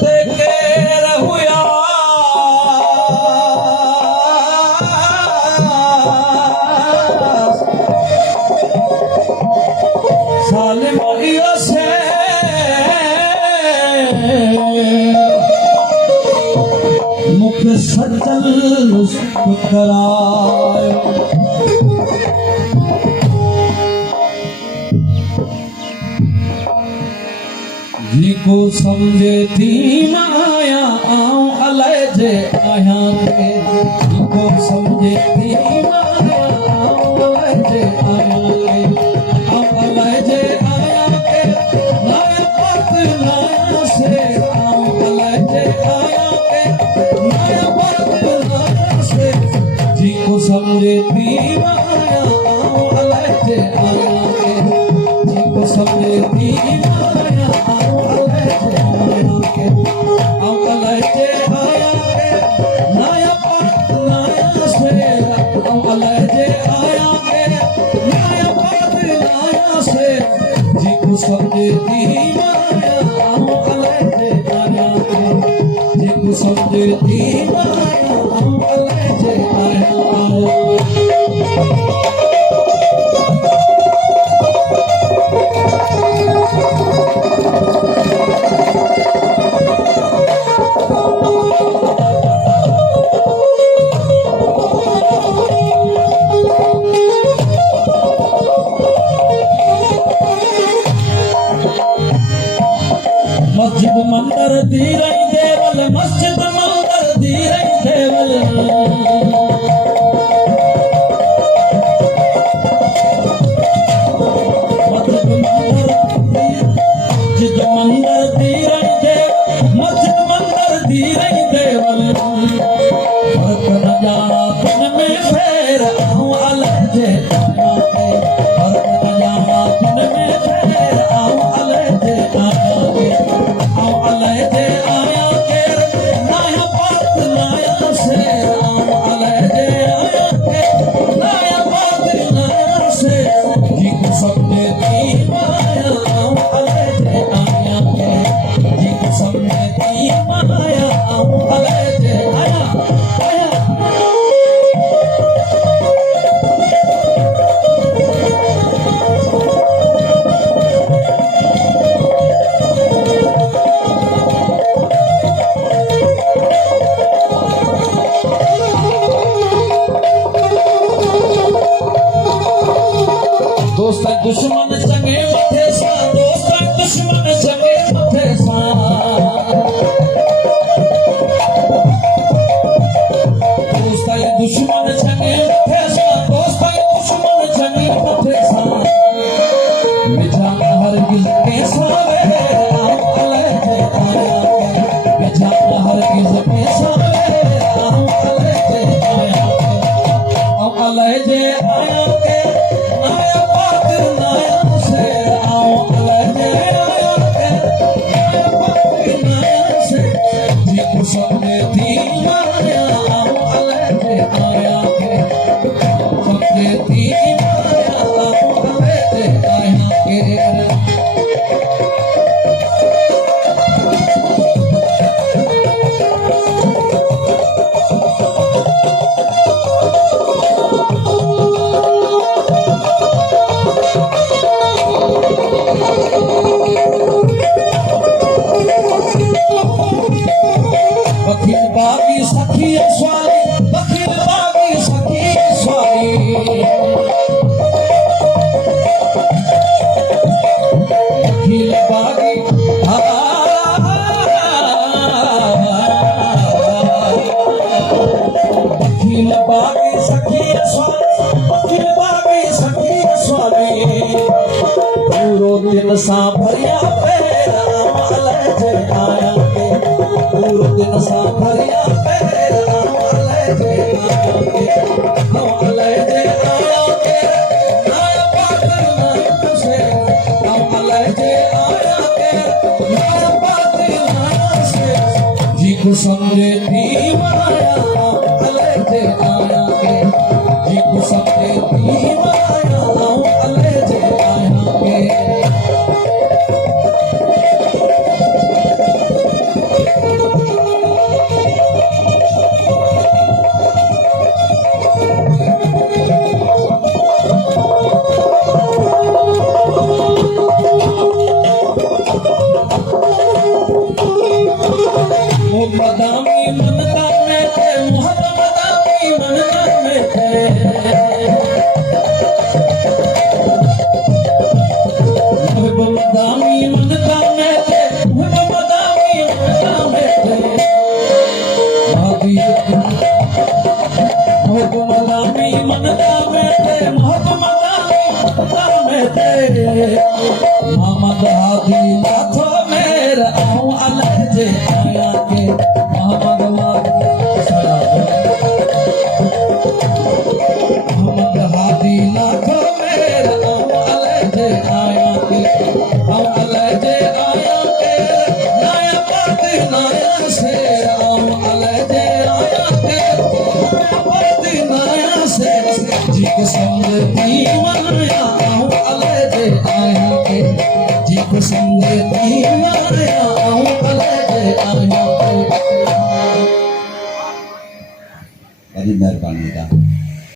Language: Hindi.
ते के रहुया सालिमाइयो से मुख सजल करायो जी को समझे थी माया आऊं अलय जे आया के जी को समझे थी माया आऊं अलय जे आया के आऊं अलय जे आया के नया बात नया से आऊं अलय जे आया के नया बात नया से जी को समझे थी माया आऊं अलय जे आया के जी को समझे थी माया समझे थी माया आऊं अलय जे आया के जी को समझे थी माया आऊं अलय जे आया मस्जिद मंदिर दी रही देवल मस्जिद मंदिर दी रही देवल मस्जिद मंदिर दी रही देवल मस्जिद मंदिर दी रही देवल फर्क न जाना दिन में फेर आऊं अलय जे आया के फर्क न जाना दिन में फेर आऊं अलय जे आया के आऊं अलय जे आया के नया बात नया से आऊं अलय जे आया के नया बात नया से जी को समझे थी माया आऊं अलय जे आया के जी को समझे थी माया आऊं अलय जे आया दोस्त दुश्मन संगे मथे सा दोस्त दुश्मन संगे मथे सा दोस्त दुश्मन संगे मथे सा दोस्त दुश्मन संगे मथे सा बिछा हरगिज के सावे आऊं अलय जे आया के बिछा हरगिज के सावे आऊं अलय जे आया के आऊं अलय जे आया के नया बात नया से आऊं अलय जे आया के नया बात नया से जी को समझे थी माया आऊं अलय जे आया के समझे थी माया आऊं अलय जे आया के बखिल बागी सखी स्वाली बखिल बागी सखी स्वाली बखिल बागी बखिल बागी सखी स्वाली बखिल बागी सखी स्वाली पूरो दिन सा भरिया पैर आऊं अलय जे आया के पूरो दिन सा भरिया पैर आऊं अलय जे आया के आऊं अलय जे आया के नया बात नया से आऊं अलय जे आया के नया बात नया से जी को समझे थी माया अलय जे आया के जी को समझे थी माया आऊं अलय जे आया के वो मदामी मनता में थे मोहब्बत मदामी मनता में थे वो मदामी मनता में थे वो मदामी मनता में थे वो मदामी मनता में थे मोहब्बत मदामी मनता में थे मोहम्मद हादी लाथो मेरा आऊं अलजे आया के मोहम्मद हादी लाथो मेरा आऊं अलजे आया के आऊं अलजे आया के नया बात नया से आऊं अलजे आया के नया बात नया से जी कसम दीवाना आऊं अलजे आया के जी कसम दीवाना आऊं अलजे आया के बड़ी मेहरबानी।